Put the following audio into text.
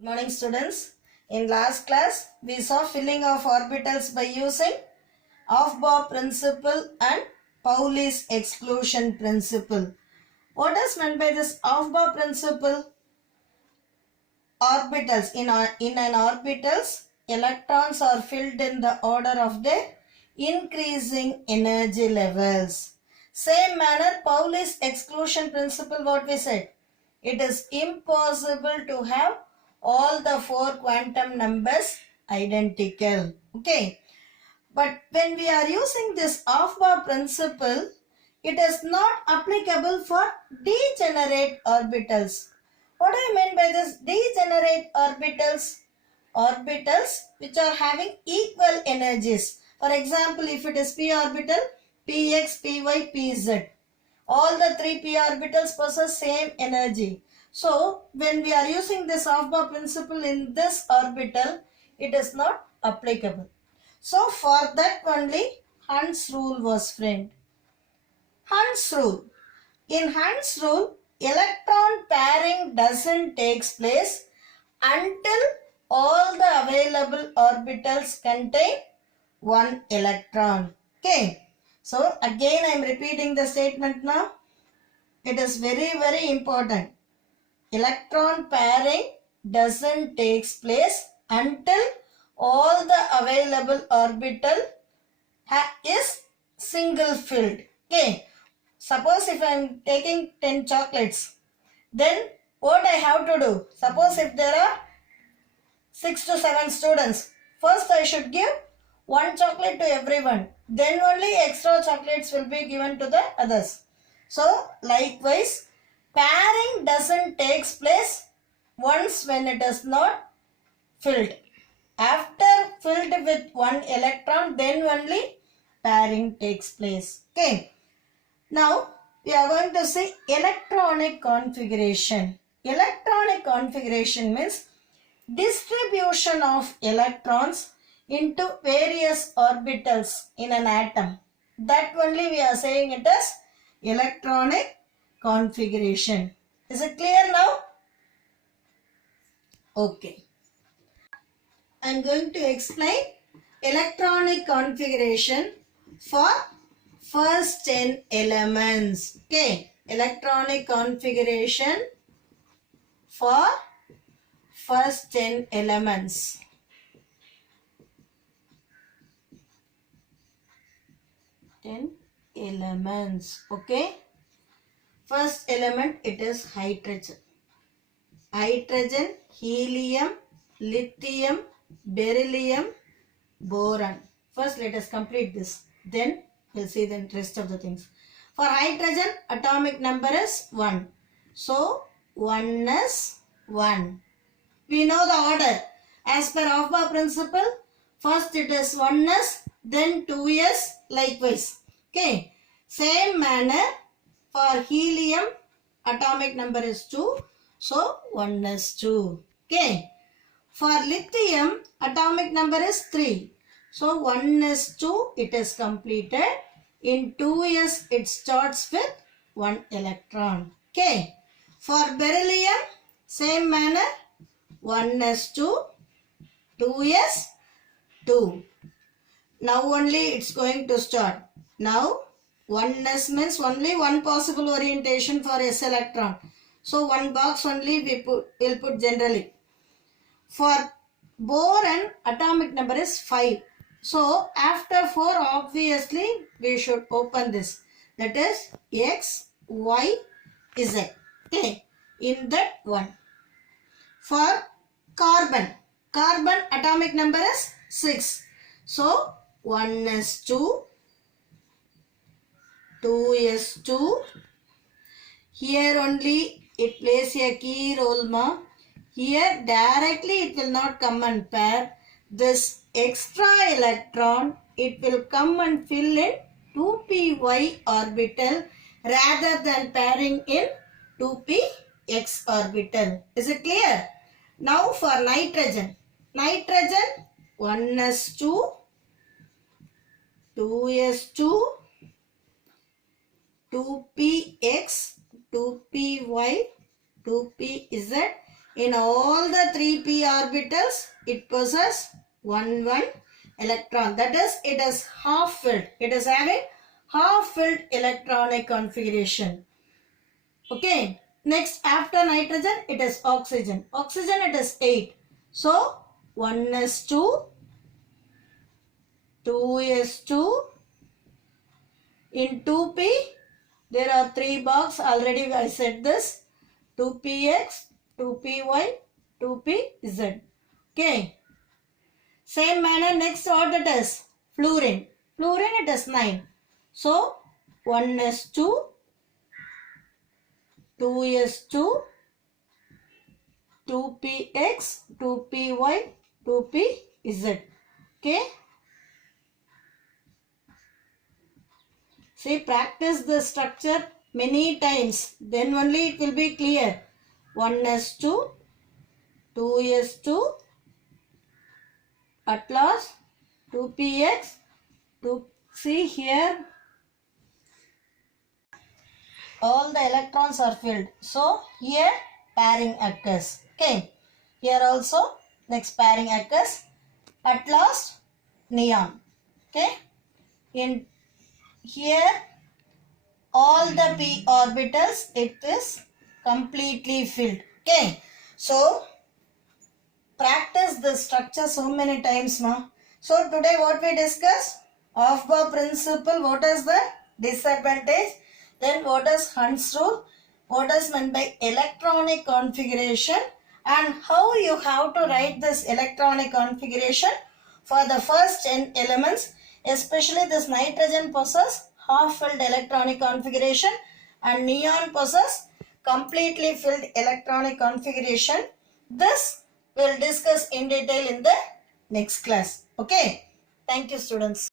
Good morning students. In last class, we saw filling of orbitals by using Aufbau principle and Pauli's exclusion principle. What is meant by this Aufbau principle? Orbitals. In an orbitals, electrons are filled in the order of their increasing energy levels. Same manner, Pauli's exclusion principle, what we said? It is impossible to have all the four quantum numbers identical. Okay. But when we are using this Aufbau principle, it is not applicable for degenerate orbitals. What do I mean by this degenerate orbitals? Orbitals which are having equal energies. For example, if it is p orbital, px, py, pz. All the three p orbitals possess same energy. So, when we are using this Aufbau principle in this orbital, it is not applicable. So, for that only Hund's rule was framed. Hund's rule. In Hund's rule, electron pairing doesn't take place until all the available orbitals contain one electron. Okay. So, again I am repeating the statement now. It is very important. Electron pairing doesn't take place until all the available orbital is single filled. Okay. Suppose if I am taking 10 chocolates, then what I have to do? Suppose if there are 6 to 7 students, first I should give one chocolate to everyone. Then only extra chocolates will be given to the others. So, likewise, pairing doesn't take place once when it is not filled. After filled with one electron, then only pairing takes place. Okay. Now, we are going to see electronic configuration. Electronic configuration means distribution of electrons into various orbitals in an atom. That only we are saying it as electronic configuration. Is it clear now? Okay. I am going to explain electronic configuration for first 10 elements. Okay. Electronic configuration for first 10 elements. Okay. First element, it is hydrogen. Hydrogen, helium, lithium, beryllium, boron. First let us complete this. Then we'll see the rest of the things. For hydrogen, atomic number is 1. So 1 is 1. We know the order. As per Aufbau principle, first it is 1s, then 2s, likewise. Okay. Same manner for helium, atomic number is 2. So 1 is 2. Okay. For lithium, atomic number is 3. So 1 is 2, it is completed. In 2s, it starts with 1 electron. Okay. For beryllium, same manner, 1 is 2, 2 is 2. Now only it's going to start. Now 1s means only one possible orientation for s electron. So one box only we'll put generally. For boron, atomic number is 5. So after 4, obviously we should open this. That is X, Y, Z. Okay. In that one. For carbon, atomic number is 6. So 1 is 2, 2 is 2. Here only it plays a key role, ma. Here directly it will not come and pair. This extra electron, it will come and fill in 2py orbital rather than pairing in 2px orbital. Is it clear? Now for nitrogen. 1 is 2, 2 is 2, 2px, 2py, 2pz. In all the 3p orbitals, it possesses one electron. That is, it is half filled. It is having half filled electronic configuration. Okay. Next, after nitrogen, it is oxygen. Oxygen, it is 8. So, 1s2, 2s2, in 2p, there are 3 boxes. Already I said this. 2px, 2py, 2pz. Okay. Same manner, next what it is? Fluorine. Fluorine, it is 9. So, 1s2, 2s2, 2px, 2py, 2pz. Okay. See, practice the structure many times. Then only it will be clear. 1s2, 2s2, at last 2px, 2. See here, all the electrons are filled. So, here pairing occurs. Okay. Here also next pairing occurs. At last neon. Okay. In here all the p orbitals, it is completely filled. Okay. So, practice this structure so many times now. So, today what we discuss? Aufbau principle. What is the disadvantage? Then what is Hund's rule? What is meant by electronic configuration? And how you have to write this electronic configuration for the first 10 elements. Especially this nitrogen possesses half-filled electronic configuration and neon possesses completely filled electronic configuration. This we'll discuss in detail in the next class. Okay. Thank you, students.